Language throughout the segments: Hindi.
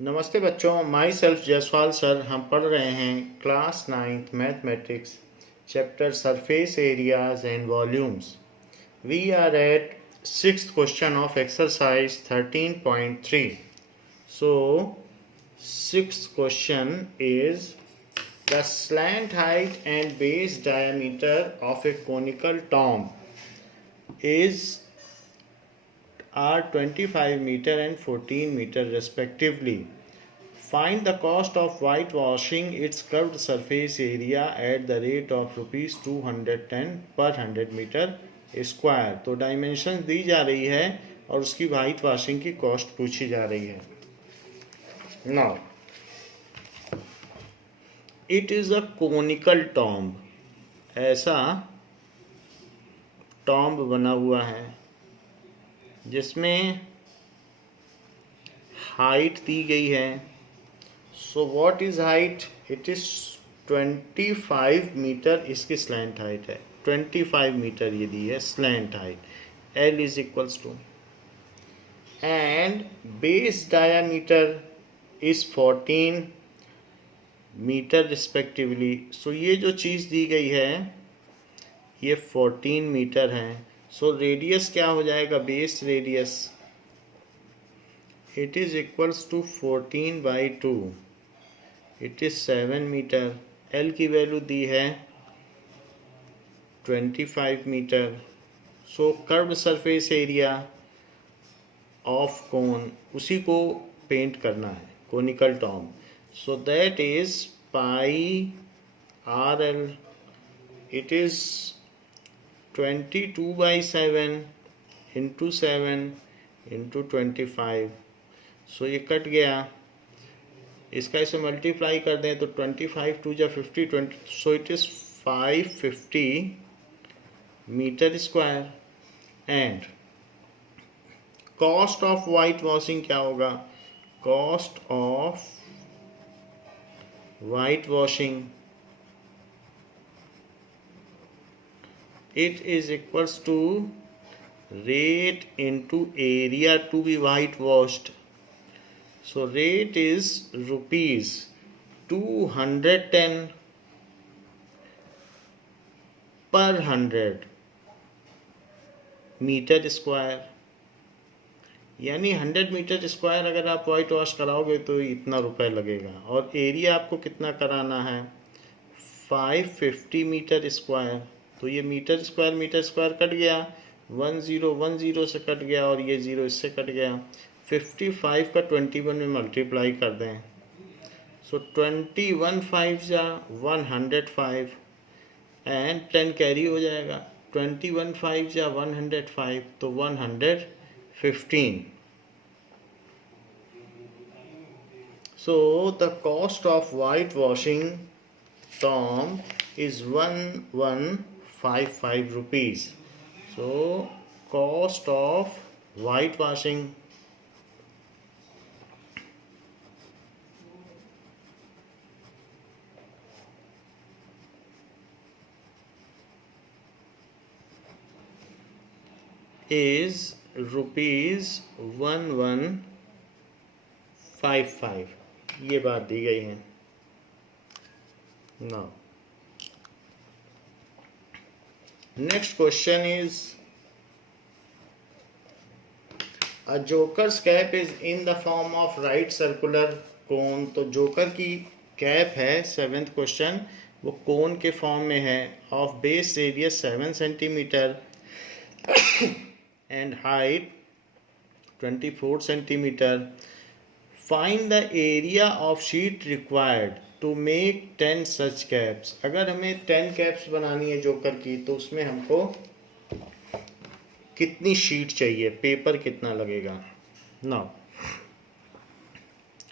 नमस्ते बच्चों, माई सेल्फ जयसवाल सर। हम पढ़ रहे हैं class 9th mathematics chapter surface areas and volumes. We are at 6th question of exercise 13.3. So 6th question is the slant height and base diameter of a conical tomb are 25 meter and 14 meter respectively. Find the cost of whitewashing its curved surface area at the rate of rupees 210 per 100 meter square. तो डायमेंशन दी जा रही है और उसकी वाइट वॉशिंग की कॉस्ट पूछी जा रही है। Now it is a conical tomb, ऐसा टॉम्ब बना हुआ है जिसमें हाइट दी गई है। So what is height? It is 25 metre इसकी स्लैंट हाइट है। 25 मीटर ये दी है slant height. L is equals to and base diameter is 14 metre respectively. So ये जो चीज़ दी गई है ये 14 मीटर है। सो रेडियस क्या हो जाएगा? Base radius it is equals to 14/2, it is 7 metre. L की वैल्यू दी है 25 metre. So curve surface area of cone, उसी को पेंट करना है, conical tomb. So that is pi R L, it is 22/7 into 7 into 25। So ये कट गया, इसका इसे मल्टीप्लाई कर दें तो 25 2 जा 50 20, so it is 550 metre square. And cost of white washing क्या होगा? Cost of white washing it is equals to rate into area to be whitewashed. So rate is rupees 210 per 100 metre square. यानी 100 मीटर स्क्वायर अगर आप वाइट वॉश कराओगे तो इतना रुपए लगेगा। और एरिया आपको कितना कराना है? 550 मीटर स्क्वायर। तो ये मीटर स्क्वायर कट गया, 1010 से कट गया और ये 0 इससे कट गया। 55 का 21 में मल्टीप्लाई कर दें, सो 21 5 जा 105 एंड 10 कैरी हो जाएगा। 21 5 जा 105 तो 115। So the cost of white washing tomb is 1155 rupees. So cost of whitewashing is rupees 1155। ये बात दी गई है। Now next question is a joker's cap is in the form of right circular cone। तो जोकर की कैप है 7th क्वेश्चन, वो कोन के फॉर्म में है। Of base radius 7 centimetre and height 24 centimetre. Find the area of sheet required to make 10 such caps. अगर हमें 10 कैप्स बनानी है जोकर की तो उसमें हमको कितनी शीट चाहिए, पेपर कितना लगेगा? Now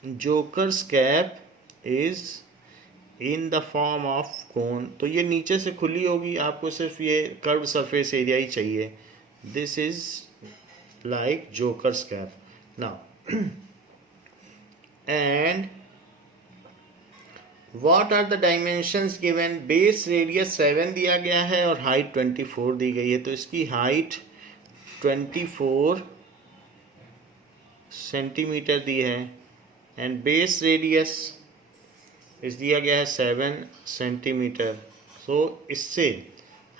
jokers cap is in the form of cone. तो ये नीचे से खुली होगी, आपको सिर्फ ये कर्व सरफेस एरिया ही चाहिए। This is like jokers cap. Now and What are the dimensions given? Base radius 7 दिया गया है और हाइट 24 दी गई है। तो इसकी हाइट 24 सेंटीमीटर दी है एंड बेस रेडियस इस दिया गया है 7 सेंटीमीटर। सो इससे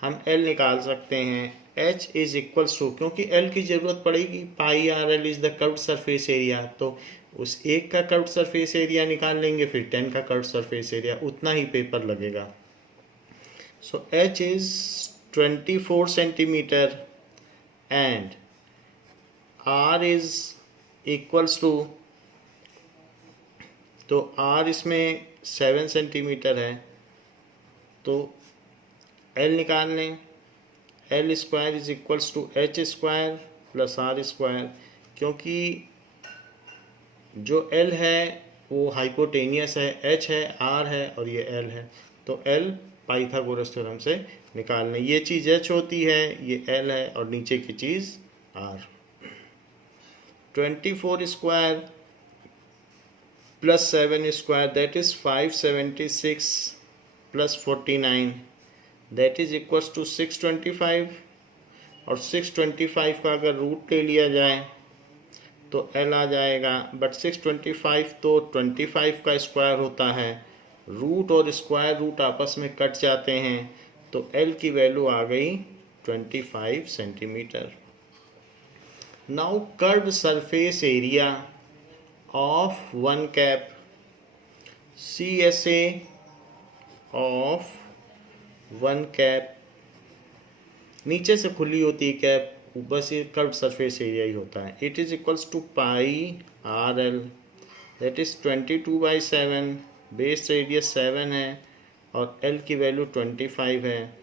हम L निकाल सकते हैं। H इज इक्वल्स टू, क्योंकि L की ज़रूरत पड़ेगी, pi R L is the curved surface area, तो उस एक का कर्व्ड सरफेस एरिया निकाल लेंगे, फिर 10 का कर्व्ड सरफेस एरिया, उतना ही पेपर लगेगा। So H is 24 centimetre and R is equals to, तो R इसमें 7 सेंटीमीटर है, तो L निकाल लें। L square is equals to H square plus R square, क्योंकि जो L है वो हाइपोटेनियस है, H है, R है और ये L है, तो L पाइथागोरस थ्योरम से निकाल लें। ये चीज़ H होती है, ये L है और नीचे की चीज़ R। 24 square plus 7 square that is 576 plus 49 that is equals to 625, और 625 का अगर रूट ले लिया जाए तो L आ जाएगा, बट 625 तो 25 का स्क्वायर होता है, रूट और स्क्वायर रूट आपस में कट जाते हैं, तो L की वैल्यू आ गई 25 centimetre. Now curved surface area of one cap, CSA of one cap, नीचे से खुली होती है कैप, बस ये कर्व्ड सरफेस एरिया ही होता है। It is equals to pi R L that is 22/7, base radius 7 है और L की वैल्यू 25 है।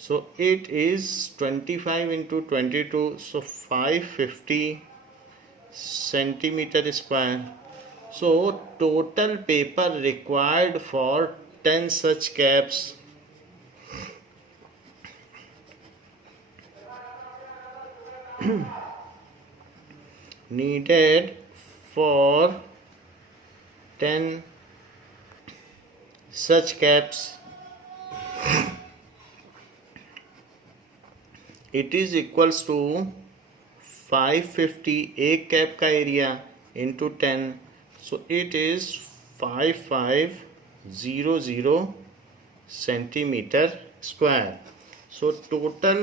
So it is 25 into 22, so 550 centimetre square. So total paper required for 10 such caps needed for 10 such caps, it is equals to 550 एक कैप का area into 10, so it is 5500 centimetre square. So total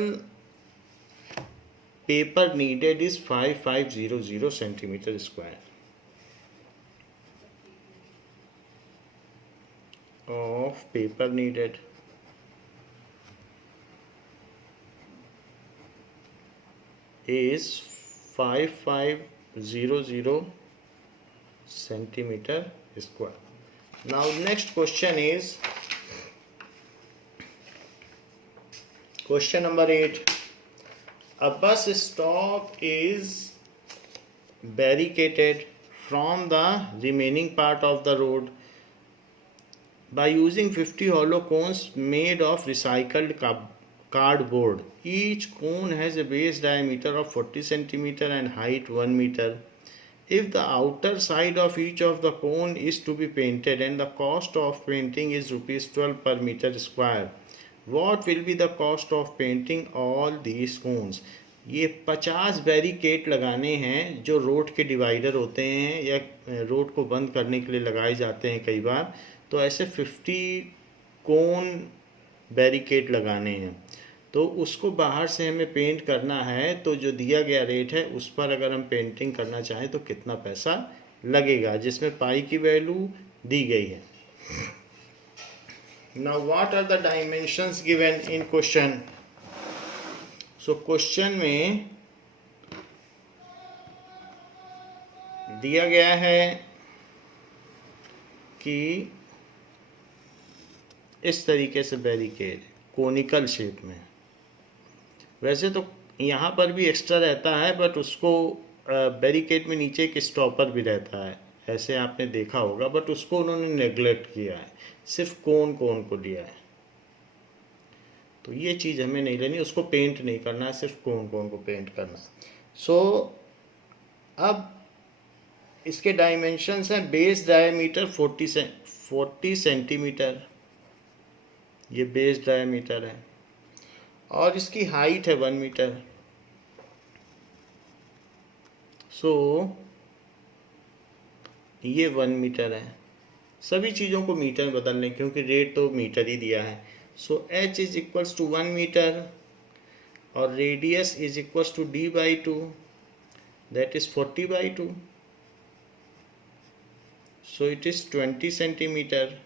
paper needed is 5500 centimeter square of paper needed is 5500 centimeter square. Now next question is question number 8. A bus stop is barricaded from the remaining part of the road by using 50 hollow cones made of recycled cardboard. Each cone has a base diameter of 40 centimeter and height 1 meter. If the outer side of each of the cone is to be painted and the cost of painting is rupees 12 per meter square, what will be the cost of painting all these cones? ये 50 बैरिकेड लगाने हैं जो रोड के डिवाइडर होते हैं या रोड को बंद करने के लिए लगाए जाते हैं कई बार, तो ऐसे 50 कोन बैरिकेड लगाने हैं, तो उसको बाहर से हमें पेंट करना है, तो जो दिया गया रेट है उस पर अगर हम पेंटिंग करना चाहें तो कितना पैसा लगेगा, जिसमें पाई की वैल्यू दी गई है। Now what are the dimensions given in question? So question में दिया गया है कि इस तरीके से बैरिकेड कोनिकल शेप में, वैसे तो यहाँ पर भी एक्स्ट्रा रहता है, बट उसको बैरिकेड में नीचे एक स्टॉपर भी रहता है, ऐसे आपने देखा होगा, बट उसको उन्होंने नेग्लेक्ट किया है, सिर्फ कोन को लिया है, तो ये चीज़ हमें नहीं लेनी, उसको पेंट नहीं करना है, सिर्फ कोन को पेंट करना। सो अब इसके डायमेंशंस हैं, बेस डायमीटर 40 सेंटीमीटर, ये बेस डायमीटर है, और इसकी हाइट है 1 मीटर। सो ये 1 मीटर है। सभी चीज़ों को मीटर में बदल लें क्योंकि रेट तो मीटर ही दिया है। So h is equals to 1 metre और radius is equals to d/2, that is 40/2। So it is 20 centimetre.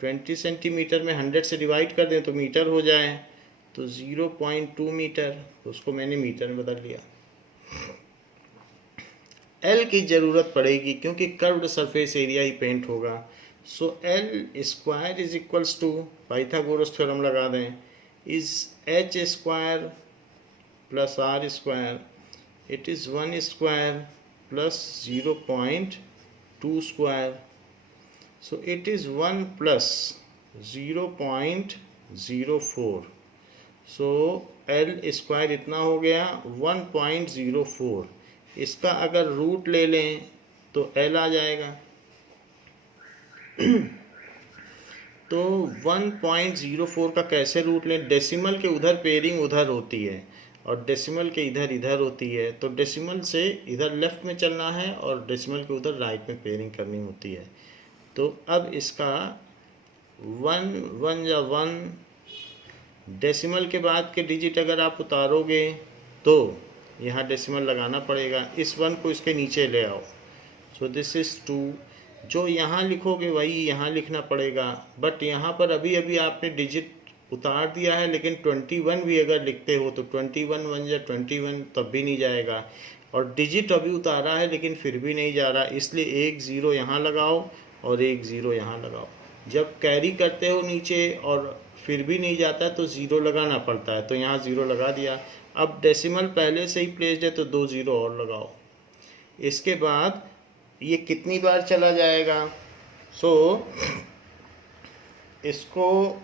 20 centimetre में 100 से डिवाइड कर दें तो मीटर हो जाए, तो 0.2 मीटर, उसको मैंने मीटर में बदल लिया। एल की ज़रूरत पड़ेगी क्योंकि कर्व्ड सरफेस एरिया ही पेंट होगा। So L square is equals to, Pythagoras theorem लगा दें, is H square plus R square, it is 1 square plus 0.2 square. So it is 1 plus 0.04। So L square इतना हो गया 1.04। इसका अगर रूट ले लें तो एल आ जाएगा। तो 1.04 का कैसे रूट लें? डेसिमल के उधर पेयरिंग उधर होती है और डेसिमल के इधर होती है, तो डेसिमल से इधर लेफ्ट में चलना है और डेसिमल के उधर राइट में पेयरिंग करनी होती है। तो अब इसका 1 या 1, डेसिमल के बाद के डिजिट अगर आप उतारोगे तो यहाँ डेसिमल लगाना पड़ेगा। इस 1 को इसके नीचे ले आओ। So this is 2। जो यहाँ लिखोगे वही यहाँ लिखना पड़ेगा, बट यहाँ पर अभी अभी आपने डिजिट उतार दिया है, लेकिन 21 भी अगर लिखते हो तो 21 1 या 21 तब भी नहीं जाएगा। और डिजिट अभी उतारा है लेकिन फिर भी नहीं जा रहा, इसलिए एक 0 यहाँ लगाओ और एक 0 यहाँ लगाओ। जब कैरी करते हो नीचे और फिर भी नहीं जाता है तो 0 लगाना पड़ता है, तो यहाँ 0 लगा दिया। अब डेसिमल पहले से ही प्लेस्ड है तो 2 0 और लगाओ। इसके बाद ये कितनी बार चला जाएगा? सो इसको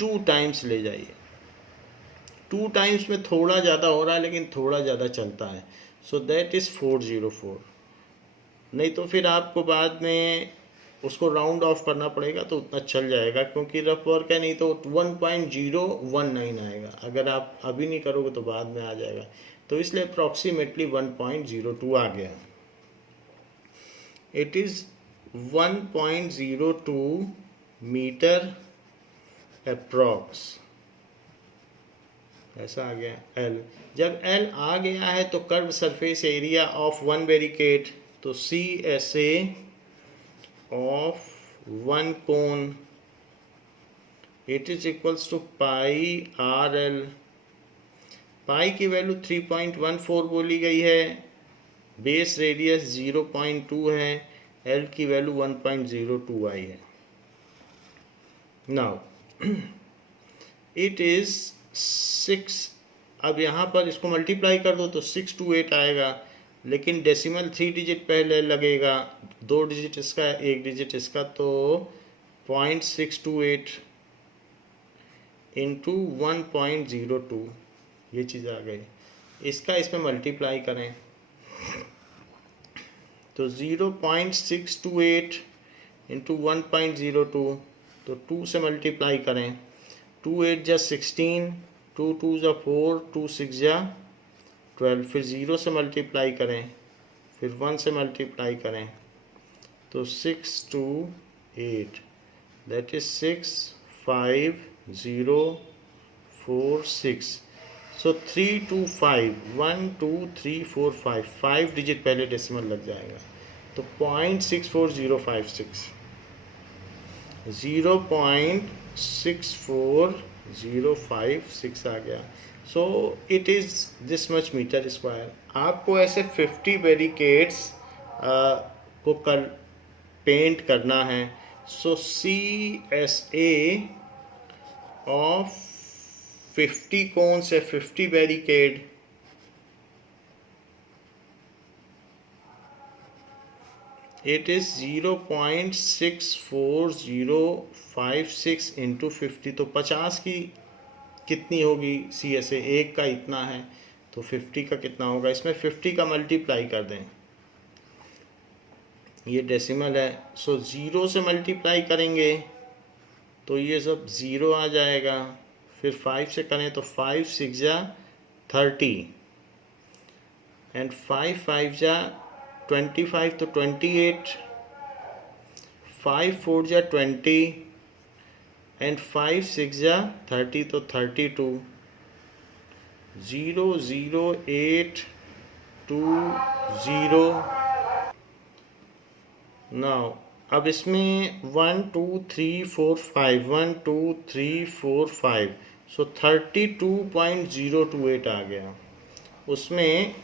2 टाइम्स ले जाइए। 2 टाइम्स में थोड़ा ज़्यादा हो रहा है लेकिन थोड़ा ज़्यादा चलता है। So that is 404। नहीं तो फिर आपको बाद में उसको राउंड ऑफ करना पड़ेगा तो उतना चल जाएगा, क्योंकि रफ वर्क है, नहीं तो 1.019 आएगा। अगर आप अभी नहीं करोगे तो बाद में आ जाएगा, तो इसलिए अप्रॉक्सीमेटली 1.02 आ गया। इट इज़ 1.02 मीटर अप्रॉक्स, ऐसा आ गया एल। जब एल आ गया है तो curve surface area of 1 barricade, तो CSA of 1 cone, it is equals to pi RL। पाई की वैल्यू 3.14 बोली गई है, बेस रेडियस 0.2 है, एल की वैल्यू 1.02 आई है। Now it is 6। अब यहाँ पर इसको मल्टीप्लाई कर दो तो 628 आएगा, लेकिन डेसिमल 3 डिजिट पहले लगेगा, 2 डिजिट इसका 1 डिजिट इसका, तो 0.628 इंटू 1.02 ये चीज़ आ गई। इसका इसमें मल्टीप्लाई करें तो 0.628 इंटू 1.02, तो 2 से मल्टीप्लाई करें, 2 8 जा 16, 2 2 जा 4, 2 6 जा 12, फिर 0 से मल्टीप्लाई करें, फिर 1 से मल्टीप्लाई करें, तो 6 2 8, दैट इज 6 5 0 4 6। सो 3 2 5 1 2 3 4 5 5 डिजिट पहले डेसिमल लग जाएगा, तो 0.64056 0.64056 आ गया। So it is this much metre square. आपको ऐसे 50 बैरिकेड्स को पेंट करना है। सो CSA ऑफ 50 कोन्स है 50 बैरिकेड, इट इज़ 0.64056 इंटू 50, तो 50 की कितनी होगी CSA, एक का इतना है, तो 50 का कितना होगा? इसमें 50 का मल्टीप्लाई कर दें, ये डेसिमल है, सो 0 से मल्टीप्लाई करेंगे तो ये सब 0 आ जाएगा, फिर 5 से करें तो 5 6 जा 30 एंड 5 5 जा 25 तो 28, 5 4 जा 20 एंड 5 6 जा 30 तो 32, 0 0 8 2 0। नाउ अब इसमें 1 2 3 4 5, 1 2 3 4 5, सो 32.028 आ गया। उसमें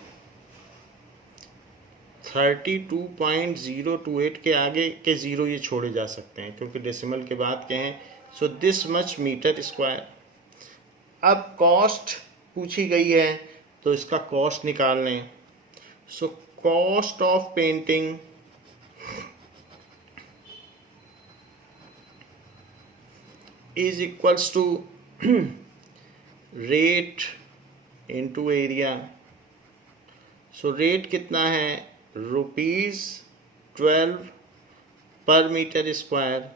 32.028 के आगे के ज़ीरो ये छोड़े जा सकते हैं क्योंकि डेसिमल के बाद के हैं। So this much metre square. अब कॉस्ट पूछी गई है तो इसका कॉस्ट निकाल लें। So cost of painting is equals to rate into area. So rate कितना है, ₹12 पर मीटर स्क्वायर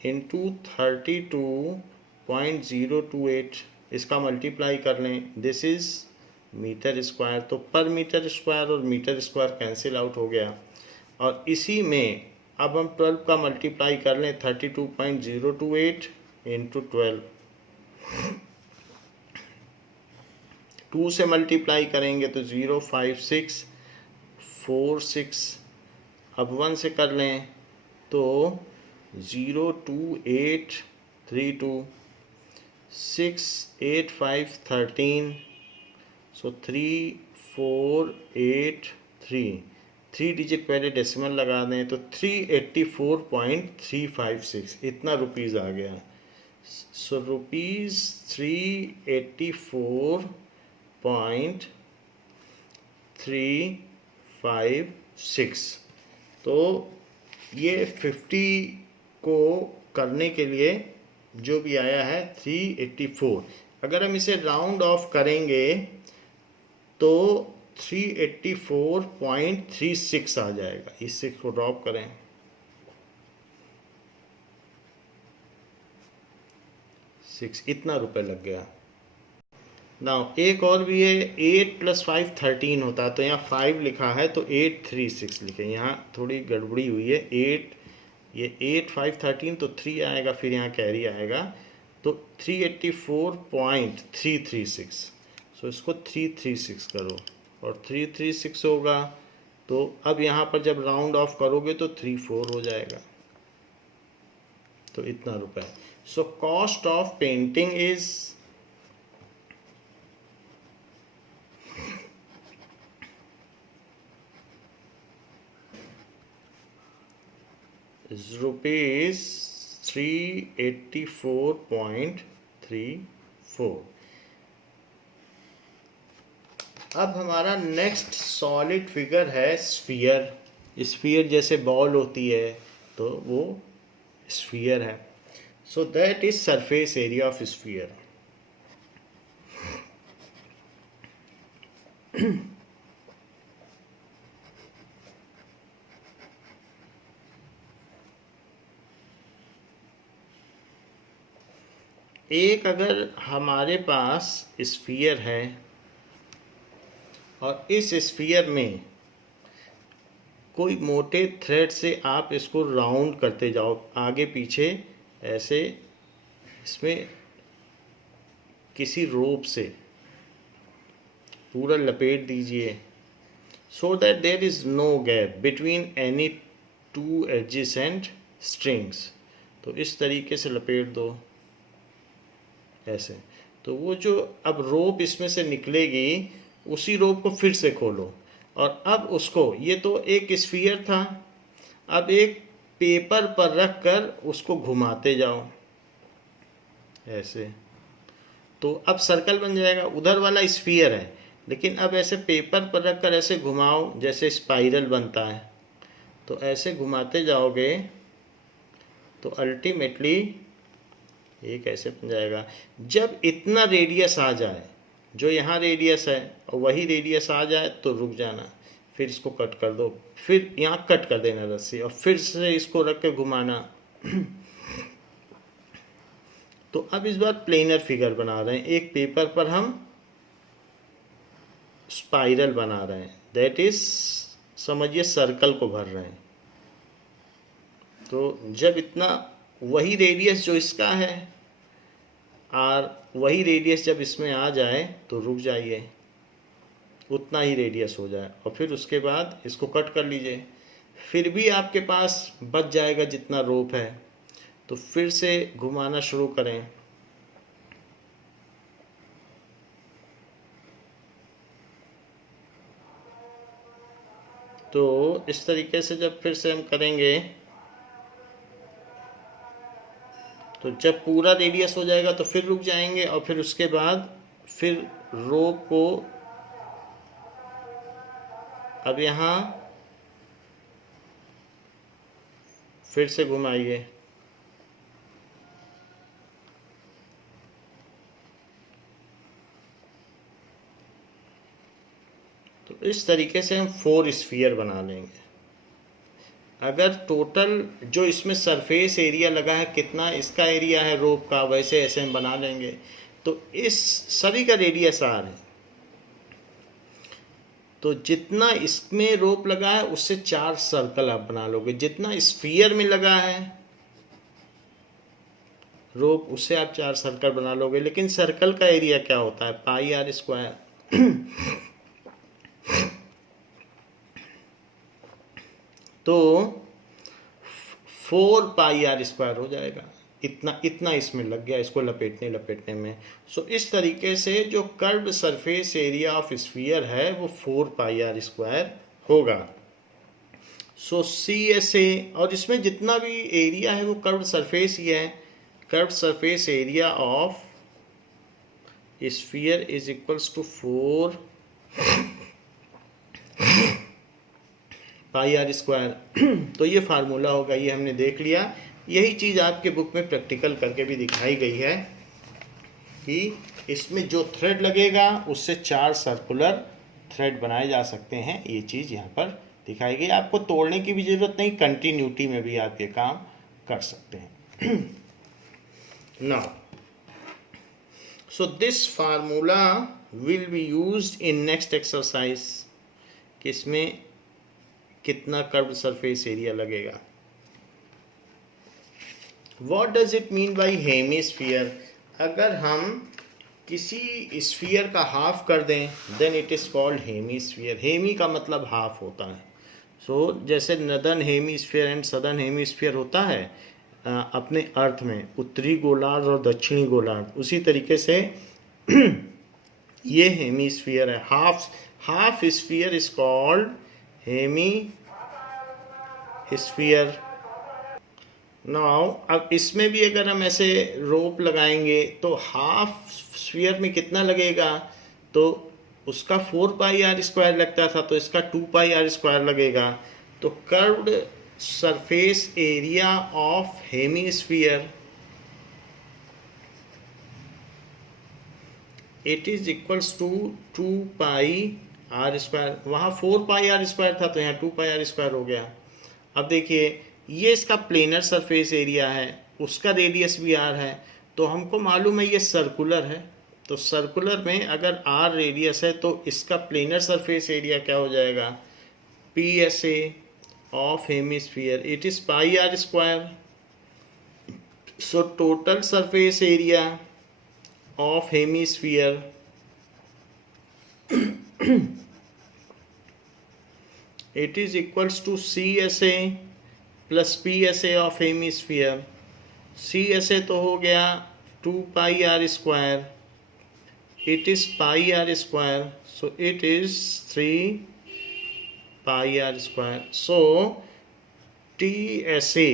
इंटू 32.028। इसका मल्टीप्लाई कर लें, दिस इज मीटर स्क्वायर। तो पर मीटर स्क्वायर और मीटर स्क्वायर कैंसिल आउट हो गया। और इसी में अब हम 12 का मल्टीप्लाई कर लें, 32.028 इंटू 12, 2 से मल्टीप्लाई करेंगे तो 05646। अब 1 से कर लें तो 02832, 68513, सो 3483। 3 डिजिट पहले डेसिमल लगा दें तो 384.356 इतना रुपीज़ आ गया। सो ₹384.356। तो ये 50 को करने के लिए जो भी आया है 384। अगर हम इसे राउंड ऑफ करेंगे तो 384.36 आ जाएगा। इस 6 को ड्रॉप करें, 6 इतना रुपए लग गया। नाउ एक और भी है, 8 + 5 13 होता, तो यहाँ 5 लिखा है तो 836 लिखे। यहाँ थोड़ी गड़बड़ी हुई है। 8 ये 8 5 13 तो 3 आएगा, फिर यहाँ कैरी आएगा तो 384.336। सो इसको 336 करो और 336 होगा। तो अब यहाँ पर जब राउंड ऑफ करोगे तो 34 हो जाएगा। तो इतना रुपए। सो कॉस्ट ऑफ पेंटिंग इज ₹384.34। अब हमारा नेक्स्ट सॉलिड फिगर है स्फीयर। स्फीयर जैसे बॉल होती है तो वो स्फीयर है। सो that is surface area of sphere. एक अगर हमारे पास स्फीयर है और इस स्फीयर में कोई मोटे थ्रेड से आप इसको राउंड करते जाओ आगे पीछे, ऐसे इसमें किसी रोप से पूरा लपेट दीजिए, so that there is no gap between any 2 edges and strings. तो इस तरीके से लपेट दो ऐसे। तो वो जो अब रोप इसमें से निकलेगी, उसी रोप को फिर से खोलो और अब उसको, ये तो एक स्फीयर था, अब एक पेपर पर रख कर उसको घुमाते जाओ ऐसे। तो अब सर्कल बन जाएगा। उधर वाला स्फीयर है लेकिन अब ऐसे पेपर पर रख कर ऐसे घुमाओ जैसे स्पाइरल बनता है। तो ऐसे घुमाते जाओगे तो अल्टीमेटली ये कैसे बन जाएगा। जब इतना रेडियस आ जाए, जो यहाँ रेडियस है और वही रेडियस आ जाए तो रुक जाना, फिर इसको कट कर दो, फिर यहाँ कट कर देना रस्सी और फिर से इसको रख के घुमाना। तो अब इस बार प्लेनर फिगर बना रहे हैं। एक पेपर पर हम स्पाइरल बना रहे हैं, दैट इज समझिए सर्कल को भर रहे हैं। तो जब इतना, वही रेडियस जो इसका है और वही रेडियस जब इसमें आ जाए तो रुक जाइए, उतना ही रेडियस हो जाए और फिर उसके बाद इसको कट कर लीजिए। फिर भी आपके पास बच जाएगा जितना रोप है, तो फिर से घुमाना शुरू करें। तो इस तरीके से जब फिर से हम करेंगे तो जब पूरा रेडियस हो जाएगा तो फिर रुक जाएंगे और फिर उसके बाद फिर रोप को अब यहाँ फिर से घुमाइए। तो इस तरीके से हम 4 स्फीयर बना लेंगे। अगर टोटल जो इसमें सरफेस एरिया लगा है कितना इसका एरिया है रोप का, वैसे ऐसे हम बना लेंगे। तो इस सभी का रेडियस आर है, तो जितना इसमें रोप लगा है उससे 4 सर्कल आप बना लोगे। जितना स्फीयर में लगा है रोप उससे आप 4 सर्कल बना लोगे। लेकिन सर्कल का एरिया क्या होता है? Pi R square. तो 4 पाई आर स्क्वायर हो जाएगा। इतना इसमें लग गया इसको लपेटने में। सो इस तरीके से जो curved surface area of sphere है वो 4 पाई आर स्क्वायर होगा। सो CSA, और इसमें जितना भी एरिया है वो कर्व्ड सरफेस ही है। Curved surface area of sphere is equals to 4 pi R square. तो ये फार्मूला होगा, ये हमने देख लिया। यही चीज़ आपके बुक में प्रैक्टिकल करके भी दिखाई गई है कि इसमें जो थ्रेड लगेगा उससे 4 सर्कुलर थ्रेड बनाए जा सकते हैं। ये चीज़ यहाँ पर दिखाई गई। आपको तोड़ने की भी ज़रूरत नहीं, कंटिन्यूटी में भी आप ये काम कर सकते हैं। Now so this formula will be used in next exercise, कि इसमें कितना कर्व्ड सरफेस एरिया लगेगा। What does it mean by hemisphere? अगर हम किसी स्फीयर का हाफ कर दें then it is called hemisphere. Hemi का मतलब हाफ होता है। सो जैसे northern hemisphere and southern hemisphere होता है अपने अर्थ में, उत्तरी गोलार्ध और दक्षिणी गोलार्ध, उसी तरीके से ये हेमीस्फीयर है। Half sphere is called hemisphere. Now अब इसमें भी अगर हम ऐसे रोप लगाएंगे तो हाफ स्फीयर में कितना लगेगा? तो उसका 4 पाई आर स्क्वायर लगता था, तो इसका 2 पाई आर स्क्वायर लगेगा। तो curved surface area of hemisphere it is equals to 2 pi R square. वहाँ 4 पाई आर स्क्वायर था तो यहाँ 2 पाई आर स्क्वायर हो गया। अब देखिए ये इसका प्लेनर सरफेस एरिया है, उसका रेडियस भी आर है, तो हमको मालूम है ये सर्कुलर है। तो सर्कुलर में अगर आर रेडियस है तो इसका प्लेनर सरफेस एरिया क्या हो जाएगा? PSA of hemisphere it is pi R square. So total surface area of hemisphere it is equals to CSA plus PSA of hemisphere. CSA तो हो गया 2 pi R square, it is pi R square, so it is 3 pi R square. So TSA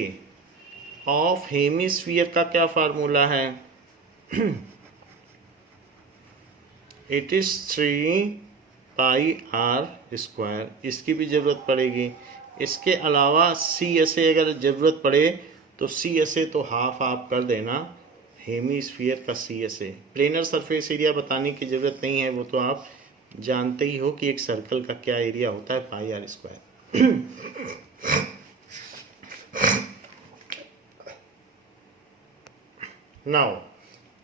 of hemisphere का क्या फार्मूला है? It is 3 pi R square. इसकी भी ज़रूरत पड़ेगी। इसके अलावा CSA अगर ज़रूरत पड़े तो CSA तो हाफ आप कर देना हेमीस्फीयर का CSA। प्लेनर सरफेस एरिया बताने की ज़रूरत नहीं है, वो तो आप जानते ही हो कि एक सर्कल का क्या एरिया होता है, pi R square. Now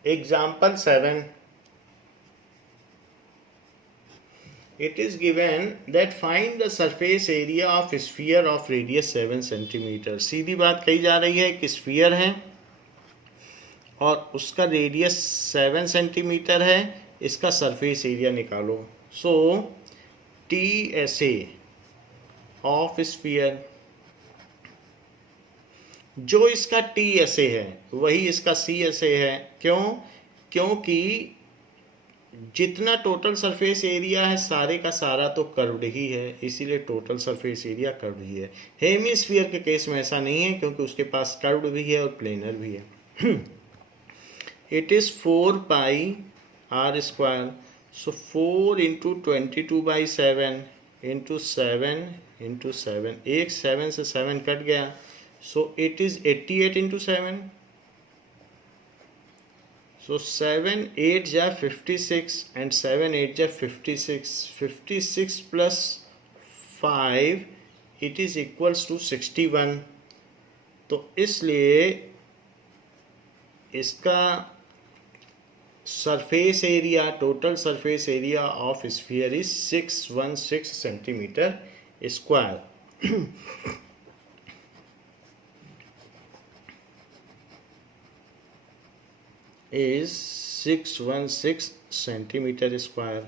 example 7। It is given that find the surface area of sphere of radius 7 centimetre. सीधी बात कही जा रही है कि स्फीयर है और उसका रेडियस 7 सेंटीमीटर है, इसका सरफेस एरिया निकालो। So T S A of sphere, जो इसका टी एस ए है वही इसका सी एस ए है। क्यों? क्योंकि जितना टोटल सरफेस एरिया है सारे का सारा तो कर्व्ड ही है, इसीलिए टोटल सरफेस एरिया कर्व्ड ही है। हेमिस्फीयर के केस में ऐसा नहीं है क्योंकि उसके पास कर्व्ड भी है और प्लेनर भी है। It is 4 pi R square. So 4 into 22/7 into 7 into 7, एक 7 से 7 कट गया। So it is 88 into 7। So 7 8 जा 56 and 7 8 जा 56. 56 plus 5 it is equals to 61. तो इसलिए इसका surface area, total surface area of sphere is 616 centimetre square. is 616 centimetre square.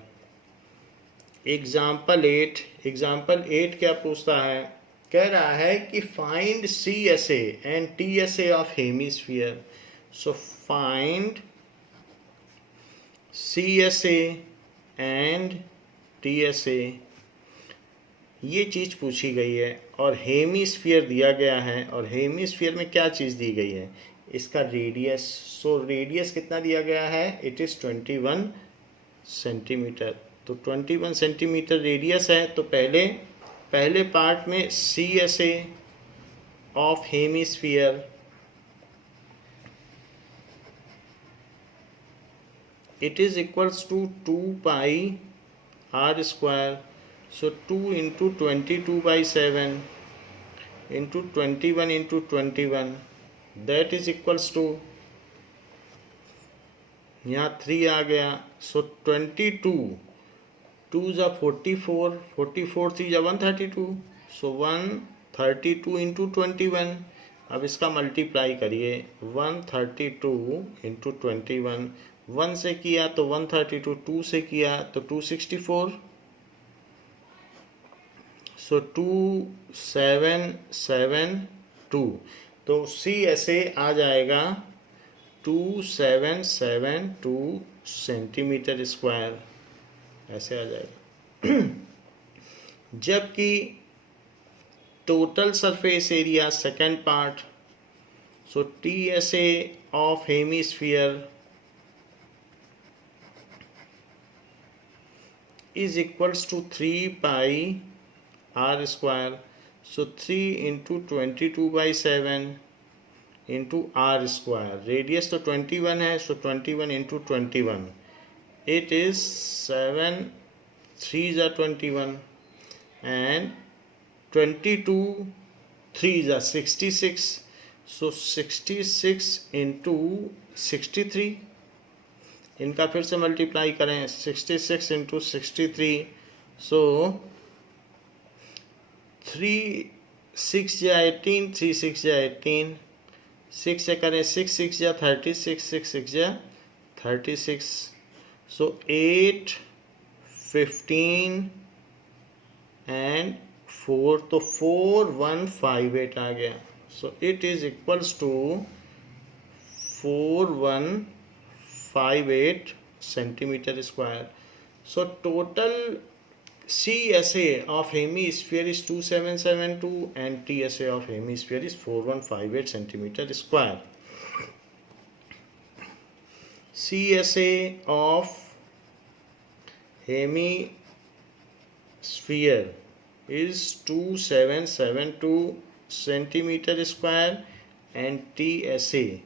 Example 8 क्या पूछता है? कह रहा है कि find C S A and T S A of hemisphere. So find C S A and T S A, ये चीज़ पूछी गई है और हेमिस्फीयर दिया गया है। और हेमिस्फीयर में क्या चीज़ दी गई है? इसका रेडियस। सो रेडियस कितना दिया गया है? It is 21 centimetre. तो 21 सेंटीमीटर रेडियस है। तो पहले पार्ट में C S A of hemisphere it is equals to 2 pi R square. So 2 into 22/7 into 21 into 21, that is equals to, यहाँ 3 आ गया। सो 22 2 जा 44, 44 3 जा 132। सो 132 इंटू 21। अब इसका मल्टीप्लाई करिए। 132 इंटू 21, 1 से किया तो 132, 2 से किया तो 264। सो 2772। तो सी एस ए आ जाएगा 2772 सेंटीमीटर स्क्वायर, ऐसे आ जाएगा। जबकि total surface area second part, so T S A of hemisphere is equals to 3 pi r square. So 3 into 22/7 into r square. Radius तो 21 है, सो 21 into 21, it is 7 3 जा 21 and 22 3 जा 66. सो 66 into 63, इनका फिर से मल्टीप्लाई करें। 66 इंटू 63, सो 3 6 जा 18, 3 6 जा 18, 6 से करें 6 6 जा 36, 6 6 जा 36। सो 8 15 एंड 4, तो 4158 आ गया। So it is equals to 4158 centimetre square. So total CSA of hemisphere is 2772 and TSA of hemisphere is 4158 centimeter square. CSA of hemisphere is 2772 centimeter square and TSA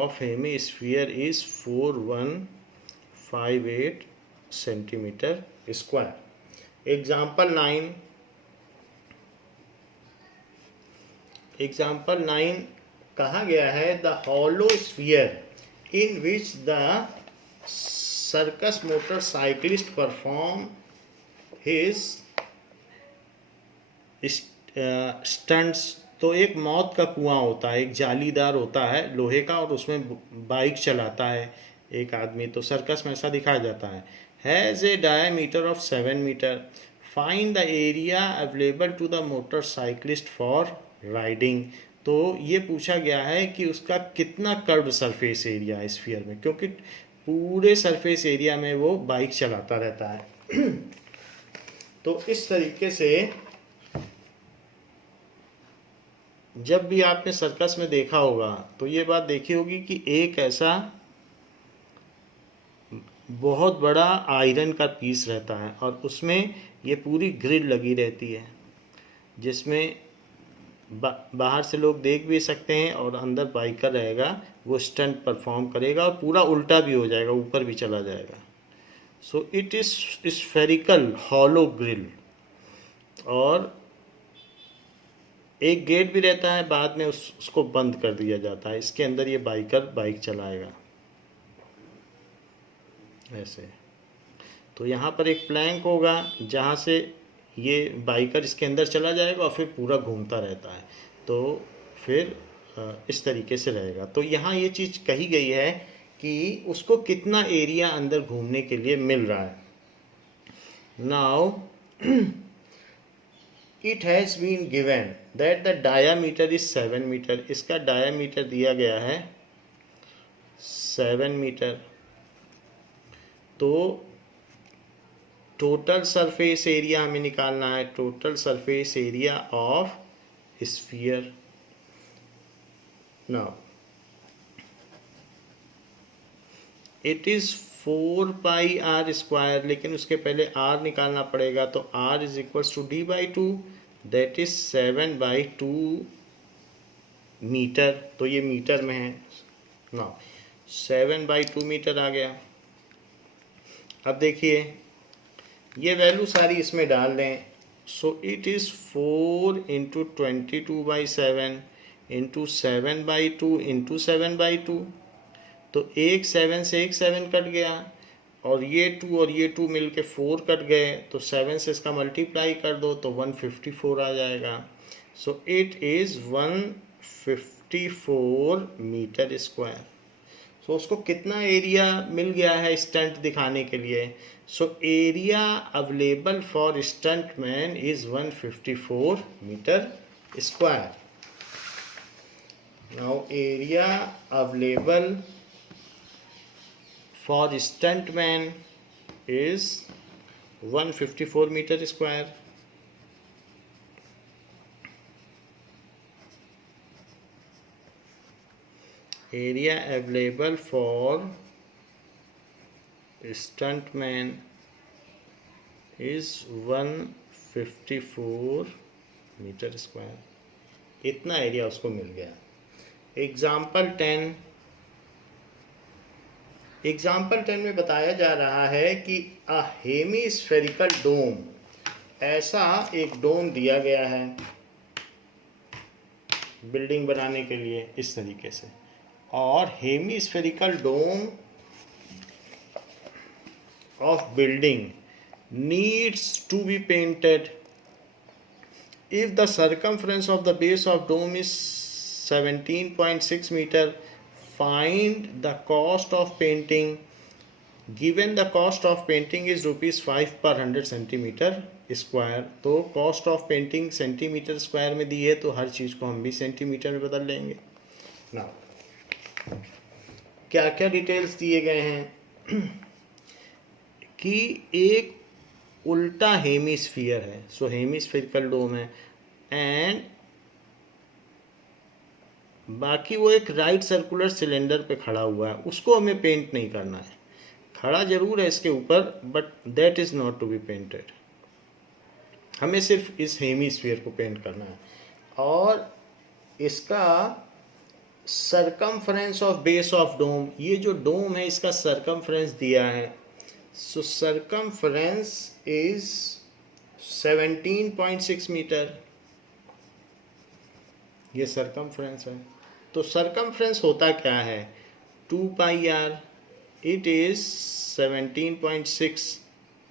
of hemisphere is 4158 centimeter square. Example 9 कहा गया है the hollow sphere in which the circus motor cyclist perform his stunts. तो एक मौत का कुआं होता है, एक जालीदार होता है लोहे का, और उसमें बाइक चलाता है एक आदमी। तो सर्कस में ऐसा दिखाया जाता है। Has a diameter of 7 metre, find the area available to the motorcyclist for riding. तो ये पूछा गया है कि उसका कितना कर्व सरफेस एरिया है स्फीयर में, क्योंकि पूरे सरफेस एरिया में वो बाइक चलाता रहता है। तो इस तरीके से जब भी आपने सर्कस में देखा होगा तो ये बात देखी होगी कि एक ऐसा बहुत बड़ा आयरन का पीस रहता है और उसमें ये पूरी ग्रिड लगी रहती है, जिसमें बाहर से लोग देख भी सकते हैं और अंदर बाइकर रहेगा, वो स्टंट परफॉर्म करेगा और पूरा उल्टा भी हो जाएगा, ऊपर भी चला जाएगा। So it is spherical hollow grill. और एक गेट भी रहता है, बाद में उसको बंद कर दिया जाता है। इसके अंदर ये बाइकर बाइक चलाएगा ऐसे। तो यहाँ पर एक प्लैंक होगा जहाँ से ये बाइकर इसके अंदर चला जाएगा और फिर पूरा घूमता रहता है। तो फिर इस तरीके से रहेगा। तो यहाँ ये चीज़ कही गई है कि उसको कितना एरिया अंदर घूमने के लिए मिल रहा है। Now it has been given that the diameter is 7 metre. इसका डायामीटर दिया गया है 7 मीटर। तो टोटल सरफेस एरिया हमें निकालना है, total surface area of sphere. Now it is 4 pi R square, लेकिन उसके पहले आर निकालना पड़ेगा। तो R is equals to D by 2, that is 7/2 metre. तो ये मीटर में है। नाउ 7/2 मीटर आ गया। अब देखिए ये वैल्यू सारी इसमें डाल दें। सो इट इज़ 4 × 22/7 × 7/2 × 7/2। तो एक 7 से एक 7 कट गया और ये 2 और ये 2 मिल के 4 कट गए। तो 7 से इसका मल्टीप्लाई कर दो तो 154 आ जाएगा। So it is 154 metre square. So उसको कितना एरिया मिल गया है स्टंट दिखाने के लिए। So area available for stuntman is 154 metre square. Now area available for stuntman is 154 metre square. Area available for stuntman is 154 metre square. इतना एरिया उसको मिल गया। एग्जाम्पल 10 में बताया जा रहा है कि अ हेमीस्फेरिकल डोम, ऐसा एक डोम दिया गया है बिल्डिंग बनाने के लिए इस तरीके से। और hemispherical dome of building needs to be painted if the circumference of the base of dome is 17.6 meter. Find the cost of painting. Given the cost of painting is ₹5 per 100 centimeter square. तो cost of painting centimetre square में दी है, तो हर चीज़ को हम भी सेंटीमीटर में बदल लेंगे। ना क्या क्या डिटेल्स दिए गए हैं कि एक उल्टा हेमीस्फीयर है। सो हेमीस्फेरिकल डोम है एंड बाकी वो एक राइट सर्कुलर सिलेंडर पे खड़ा हुआ है, उसको हमें पेंट नहीं करना है। खड़ा जरूर है इसके ऊपर but that is not to be painted. हमें सिर्फ इस हेमीस्फीयर को पेंट करना है। और इसका circumference of base of dome, ये जो डोम है इसका सरकमफ्रेंस दिया है। So circumference is 17.6 metre. ये सरकमफ्रेंस है। तो सरकमफ्रेंस होता क्या है, 2 pi R. It is 17.6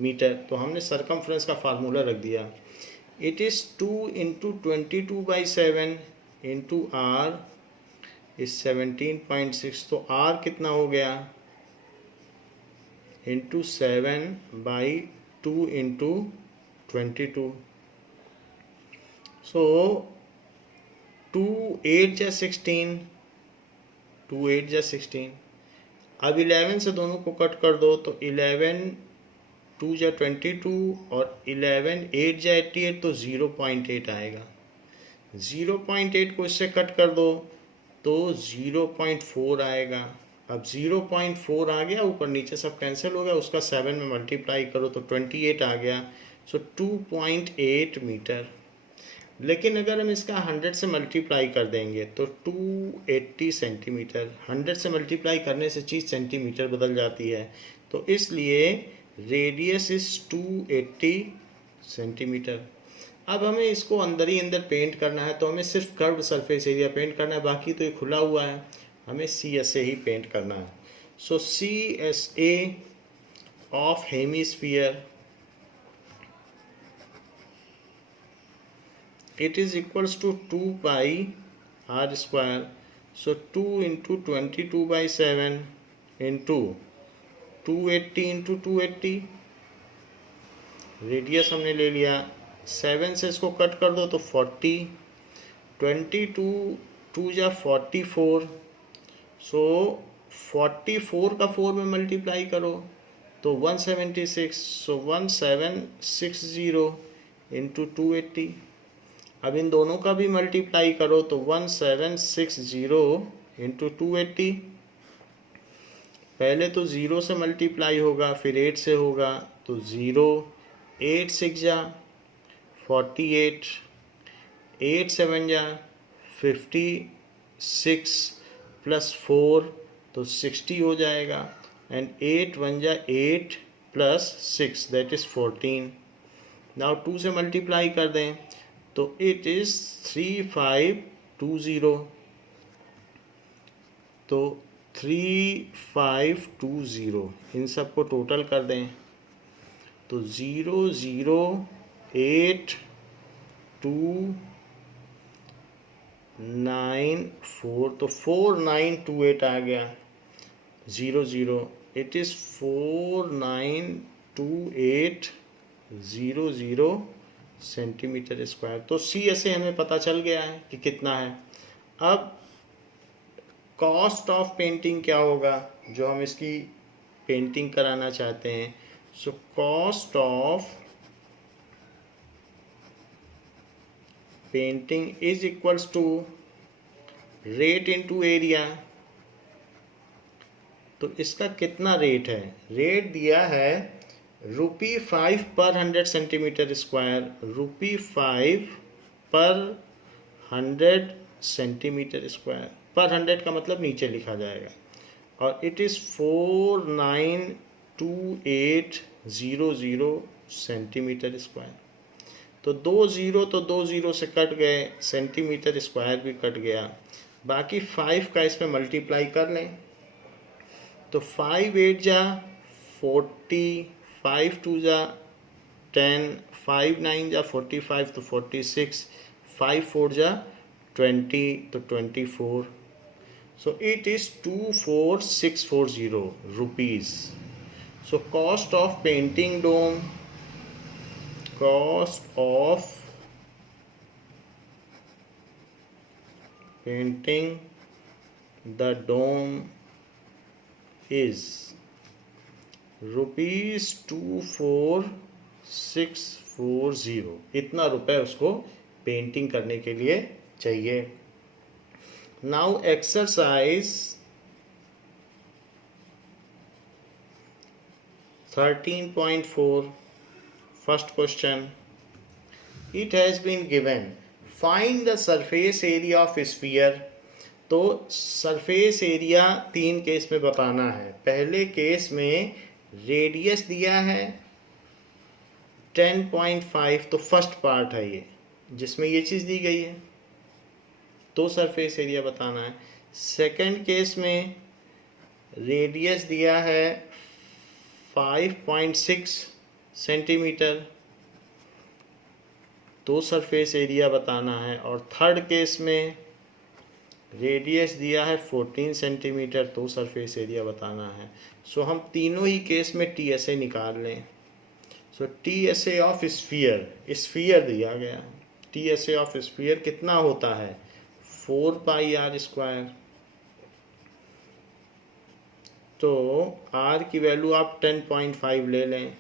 metre, तो हमने सरकमफ्रेंस का फार्मूला रख दिया। It is 2 into 22/7 into R is 17.6, तो आर कितना हो गया, इंटू 7/2 इंटू 22। सो 2 8 जा 16, 2 8 जा 16। अब 11 से दोनों को कट कर दो तो 11 2 जा 22 और 11 8 जा 88, तो 0.8 आएगा। 0.8 को इससे कट कर दो तो 0.4 आएगा। अब 0.4 आ गया, ऊपर नीचे सब कैंसिल हो गया, उसका 7 में मल्टीप्लाई करो तो 28 आ गया। सो 2.8 मीटर। लेकिन अगर हम इसका 100 से मल्टीप्लाई कर देंगे तो 280 सेंटीमीटर। 100 से मल्टीप्लाई करने से चीज़ सेंटीमीटर बदल जाती है, तो इसलिए रेडियस इज 280 सेंटीमीटर। अब हमें इसको अंदर ही अंदर पेंट करना है, तो हमें सिर्फ कर्व्ड सरफेस एरिया पेंट करना है, बाकी तो ये खुला हुआ है, हमें CSA ही पेंट करना है। सो CSA of hemisphere, it is equals to 2 pi r square. So 2 into 22/7 into 280 into 280। Radius हमने ले लिया, 7 से इसको कट कर दो तो 40, 22 2 जा 44। सो 44 का 4 में मल्टीप्लाई करो तो 176। सो 1760 इंटू 280। अब इन दोनों का भी मल्टीप्लाई करो तो 1760 इंटू 280। पहले तो 0 से मल्टीप्लाई होगा, फिर 8 से होगा, तो 0 8 6 जा 48, 8 7 जा 56 प्लस 4 तो 60 हो जाएगा, एंड 8 1 जा 8 प्लस 6 दैट इज़ 14। नाउ 2 से मल्टीप्लाई कर दें तो इट इज़ 3520। तो 3520 इन सब को टोटल कर दें तो 00829 तो 4928 आ गया। 00 इट इज़ 492800 सेंटीमीटर स्क्वायर। तो CSA हमें पता चल गया है कि कितना है। अब कॉस्ट ऑफ पेंटिंग क्या होगा, जो हम इसकी पेंटिंग कराना चाहते हैं। So cost of painting is equals to rate into area. तो इसका कितना रेट है, रेट दिया है ₹5 पर 100 सेंटीमीटर स्क्वायर, ₹5 पर 100 सेंटीमीटर स्क्वायर। पर 100 का मतलब नीचे लिखा जाएगा, और इट इज़ 492800 सेंटीमीटर स्क्वायर। तो 2 ज़ीरो से कट गए, सेंटीमीटर स्क्वायर भी कट गया, बाकी 5 का इसमें मल्टीप्लाई कर लें तो 5 8 जा 40, 5 2 जा 10, 5 9 जा 45 तो 46, 5 4 जा 20 तो 24। So it is 24640 rupees. So cost of painting dome, cost of painting the dome is ₹24640। इतना रुपए उसको पेंटिंग करने के लिए चाहिए। Now exercise 13.4, first question. It has been given, find the surface area of sphere। तो सरफेस एरिया 3 केस में बताना है। पहले केस में रेडियस दिया है 10.5, तो फर्स्ट पार्ट है ये जिसमें ये चीज़ दी गई है, तो सरफेस एरिया बताना है। सेकंड केस में रेडियस दिया है 5.6, सेंटीमीटर, तो सरफेस एरिया बताना है। और थर्ड केस में रेडियस दिया है 14 सेंटीमीटर, तो सरफेस एरिया बताना है। सो हम तीनों ही केस में TSA निकाल लें। सो TSA ऑफ स्फीयर, स्फीयर दिया गया, TSA ऑफ स्फीयर कितना होता है 4πr²। तो r की वैल्यू आप 10.5 ले लें,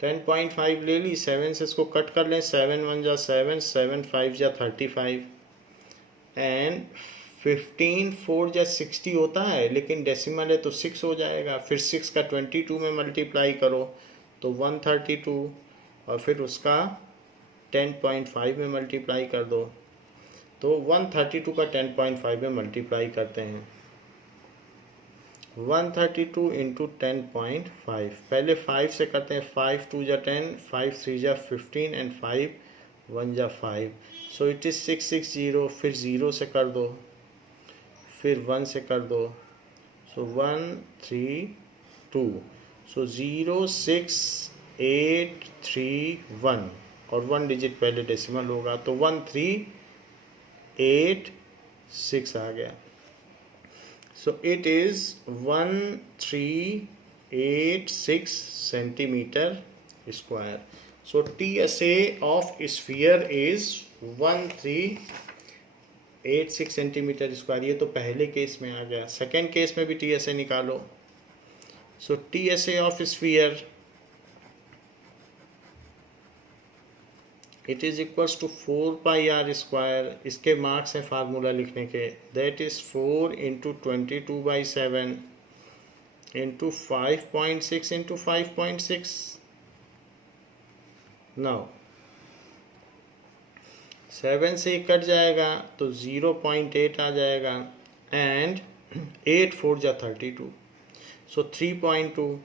10.5 ले ली। 7 से इसको कट कर लें, 7 1 जा 7, 7 5 जा 35 एंड 15 4 जा 60 होता है, लेकिन डेसिमल है तो 6 हो जाएगा। फिर 6 का 22 में मल्टीप्लाई करो तो 132, और फिर उसका 10.5 में मल्टीप्लाई कर दो तो 132 का 10.5 में मल्टीप्लाई करते हैं। 132 इंटू 10.5, पहले 5 से करते हैं। 5 2 जा 10, 5 3 जा 15 एंड 5 1 जा 5। सो इट इज़ 660। फिर 0 से कर दो, फिर 1 से कर दो, सो 1 3 2। सो 0 6 8 3 1, और 1 डिजिट पहले डेसिमल होगा तो 1386 आ गया। So it is 1386 centimeter square. So TSA of sphere is 1386 centimetre square. ये तो पहले केस में आ गया। सेकेंड केस में भी TSA निकालो। So TSA of sphere it is equals to 4πr²। इसके मार्क्स हैं फार्मूला लिखने के, that is 4 into 22/7 into 5.6 into 5.6। Now 7 से कट जाएगा तो 0.8 आ जाएगा, एंड 8 4 जा 32, सो 3.2।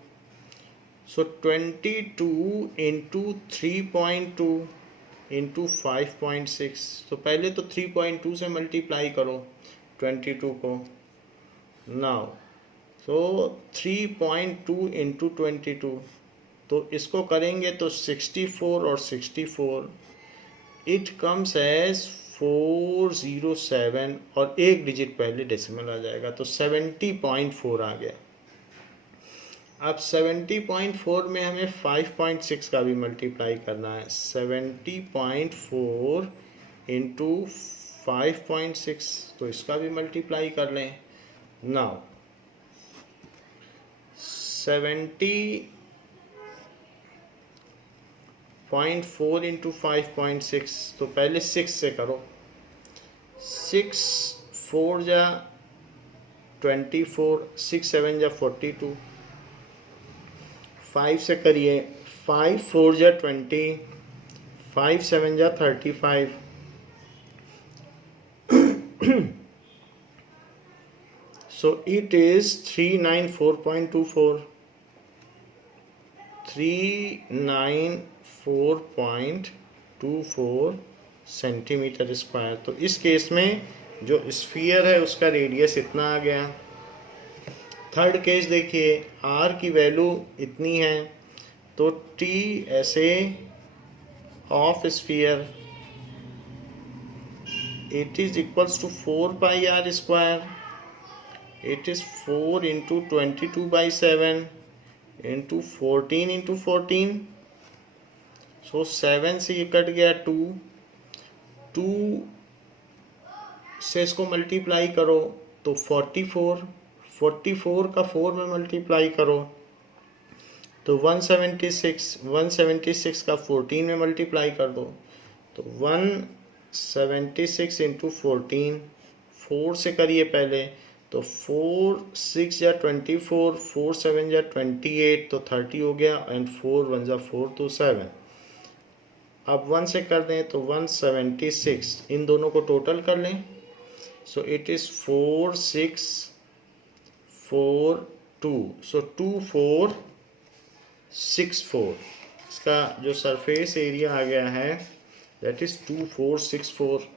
सो 22 इंटू 3.2 इंटू 5.6। तो पहले तो 3.2 से मल्टीप्लाई करो 22 को। नाउ सो 3.2 इंटू 22, तो इसको करेंगे तो 64 और 64, इट कम्स एज 407, और एक डिजिट पहले डेसिमल आ जाएगा तो 70.4 आ गया। अब 70.4 में हमें 5.6 का भी मल्टीप्लाई करना है। 70.4 इंटू 5.6, तो इसका भी मल्टीप्लाई कर लें। नाउ 70.4 इंटू 5.6, तो पहले 6 से करो। 6 4 जा 24, 6 7 जा 42। 5 से करिए, 5 4 जा 20, 5 7 जा 35, so it is 394.24, 394.24 centimetre square. तो इस केस में जो स्फीयर है उसका रेडियस इतना आ गया। थर्ड केस देखिए, r की वैल्यू इतनी है, तो TSA of sphere it is equals to 4πr²। It is 4 into 22/7 into 14 into 14। So 7 से ये कट गया 2 से इसको मल्टीप्लाई करो तो 44 का 4 में मल्टीप्लाई करो तो 176 का 14 में मल्टीप्लाई कर दो तो 176 इंटू 14, 4 से करिए पहले, तो 4 6 या 24, 4 7 या 28, तो 30 हो गया, एंड 4 1 जा 4 तो 7। अब 1 से कर दें तो 176, इन दोनों को टोटल कर लें। सो इट इज़ 4 6 4 2, सो 2464। इसका जो सरफेस एरिया आ गया है that is 2464।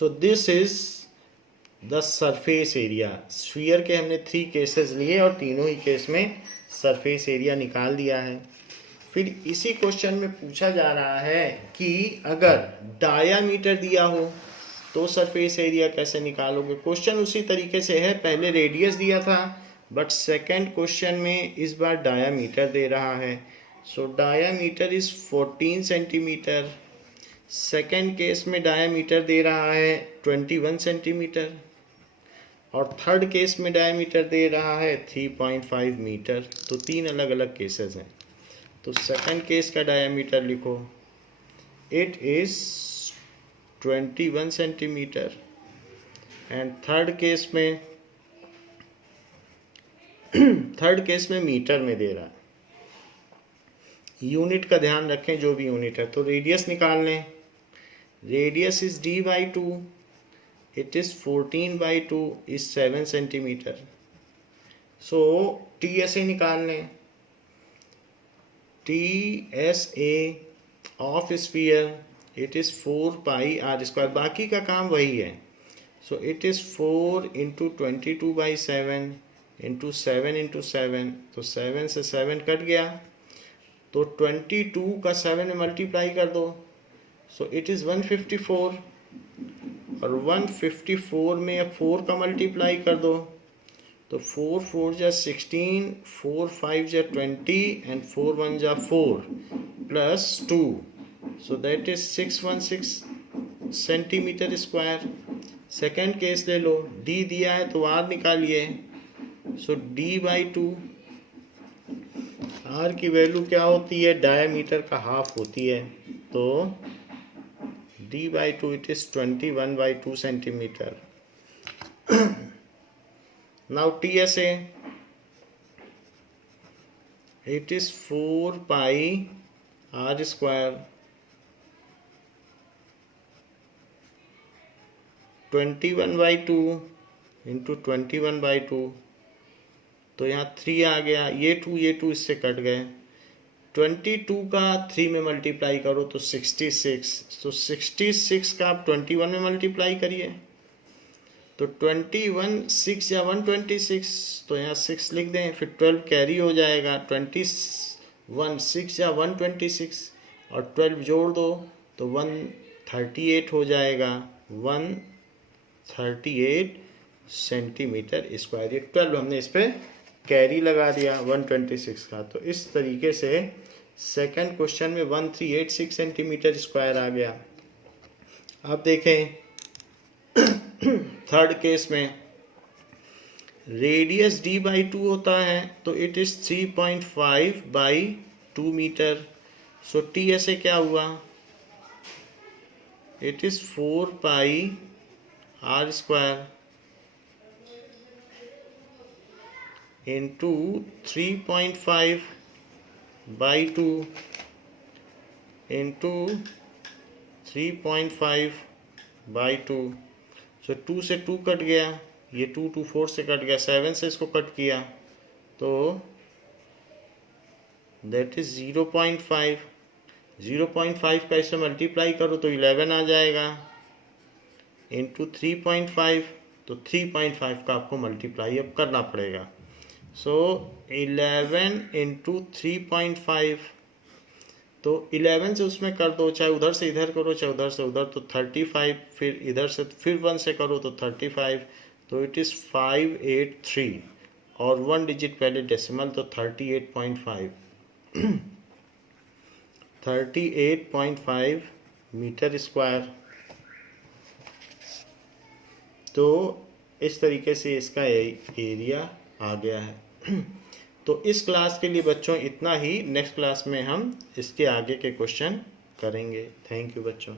So this is the surface area. Sphere के हमने 3 केसेस लिए और तीनों ही केस में सरफेस एरिया निकाल दिया है। फिर इसी क्वेश्चन में पूछा जा रहा है कि अगर डायामीटर दिया हो तो सरफेस एरिया कैसे निकालोगे। क्वेश्चन उसी तरीके से है, पहले रेडियस दिया था बट सेकंड क्वेश्चन में इस बार डायामीटर दे रहा है। So diameter is 14 centimetre. Second case में डायामीटर दे रहा है 21 सेंटीमीटर और थर्ड केस में डायामीटर दे रहा है 3.5 मीटर। तो 3 अलग अलग केसेस हैं। तो सेकंड केस का डायामीटर लिखो, it is 21 centimetre and third case में मीटर में दे रहा है। यूनिट का ध्यान रखें, जो भी यूनिट है। तो रेडियस निकाल लें, radius is d/2, it is 14/2 is 7 centimetre. So TSA निकाल लें, TSA of sphere it is 4πr²। बाकी का काम वही है। So it is 4 × 22/7 × 7 × 7। तो 7 से 7 कट गया, तो 22 का 7 में मल्टीप्लाई कर दो। सो इट इज़ 154 और 154 में अब 4 का मल्टीप्लाई कर दो। तो 4 4 जा 16, 4 5 जा 20 एंड 4 1 जा 4 plus 2। So that is 616 centimetre square. Second case ले लो, D दिया है तो R निकालिए। सो d/2, R की वैल्यू क्या होती है, डायमीटर का हाफ होती है। तो d/2 it is 21/2 centimetre. Now TSA it is 4πr²। 21/2 × 21/2, तो यहाँ 3 आ गया, ये 2 इससे कट गए। 22 का 3 में मल्टीप्लाई करो तो 66। तो 66 का आप 21 में मल्टीप्लाई करिए, तो 21 6 या 126, तो यहाँ 6 लिख दें। फिर 12 कैरी हो जाएगा, 21 6 या 126 और 12 जोड़ दो तो 138 हो जाएगा। 138 सेंटीमीटर स्क्वायर। ये 12 हमने इस पर कैरी लगा दिया 126 का। तो इस तरीके से सेकंड क्वेश्चन में 1386 सेंटीमीटर स्क्वायर आ गया। अब देखें थर्ड केस में रेडियस d/2 होता है, तो it is 3.5/2 metre. So TSA क्या हुआ, it is 4πr² into 3.5/2 into 3.5/2। So 2 से 2 कट गया, ये 2 2 4 से कट गया, 7 से इसको कट किया तो दैट इज 0.5। 0.5 का इससे मल्टीप्लाई करो तो 11 आ जाएगा इंटू 3.5। तो 3.5 का आपको मल्टीप्लाई अब करना पड़ेगा। सो 11 × 3.5, तो 11 से उसमें कर दो, चाहे उधर से इधर करो चाहे उधर से उधर, तो 35। फिर इधर से फिर 1 से करो तो 35। तो इट इज़ 583 और 1 डिजिट पहले डेसिमल, तो 38.5 38.5 मीटर स्क्वायर। तो इस तरीके से इसका एरिया आ गया है। तो इस क्लास के लिए बच्चों इतना ही। नेक्स्ट क्लास में हम इसके आगे के क्वेश्चन करेंगे। थैंक यू बच्चों।